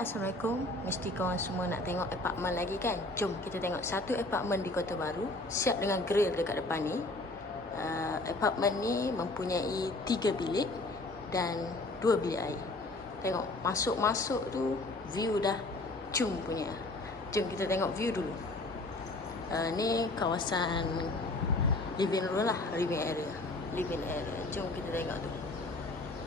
Assalamualaikum. Mesti korang semua nak tengok apartment lagi kan? Jom kita tengok satu apartment di Kota Baru. Siap dengan grill dekat depan ni. Uh, apartment ni mempunyai tiga bilik dan dua bilik air. Tengok, masuk-masuk tu view dah cum punya. Jom kita tengok view dulu. Uh, ni kawasan living room lah, living area. Living area. Jom kita tengok tu.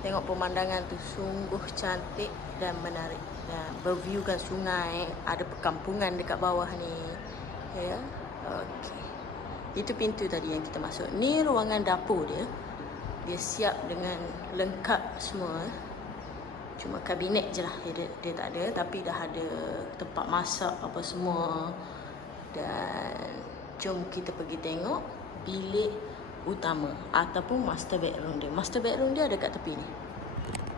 Tengok pemandangan tu sungguh cantik dan menarik. Dan berviewkan sungai, ada perkampungan dekat bawah ni. Ya. Okey. Itu pintu tadi yang kita masuk. Ni ruangan dapur dia. Dia siap dengan lengkap semua. Cuma kabinet je lah dia, dia tak ada Tapi dah ada tempat masak apa semua Dan jom kita pergi tengok bilik utama Ataupun master bedroom dia. Master bedroom dia ada kat tepi ni.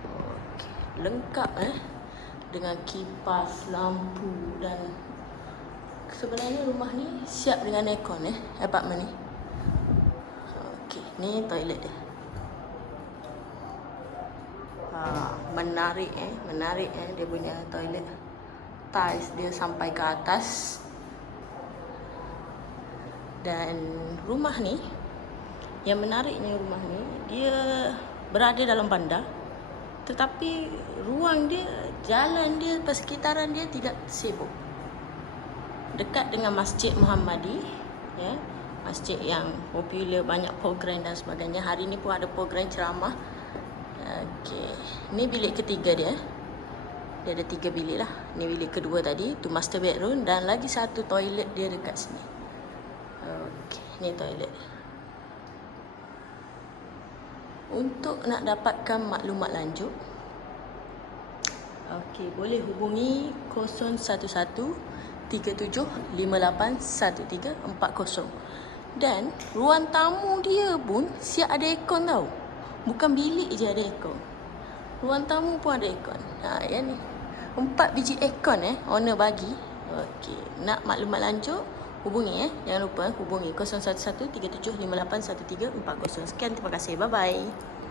Okey, Lengkap eh? Dengan kipas, lampu dan Sebenarnya rumah ni siap dengan aircon eh? Apartment ni. Okey, ni toilet dia. Ha, menarik eh? Menarik eh? Dia punya toilet. Tiles dia sampai ke atas. Dan rumah ni yang menariknya rumah ni dia berada dalam bandar tetapi ruang dia jalan dia persekitaran dia tidak sibuk dekat dengan Masjid Muhammadi ya masjid yang popular banyak program dan sebagainya hari ni pun ada program ceramah Okey. Ni bilik ketiga dia. Dia ada tiga bilik lah. Ni bilik kedua tadi. Tu master bedroom. Dan lagi satu toilet dia dekat sini. Okey. Ni toilet. Untuk nak dapatkan maklumat lanjut. Okey. Boleh hubungi 011 37 58 1340. Dan ruang tamu dia pun siap ada aircon tau. Bukan bilik je ada aircon. Ruang tamu pun ada aircon. Ha, yang ni. Empat biji aircon eh, owner bagi. Okey, nak maklumat lanjut, hubungi eh. Jangan lupa hubungi 011 3758 1340. Sekian, terima kasih. Bye-bye.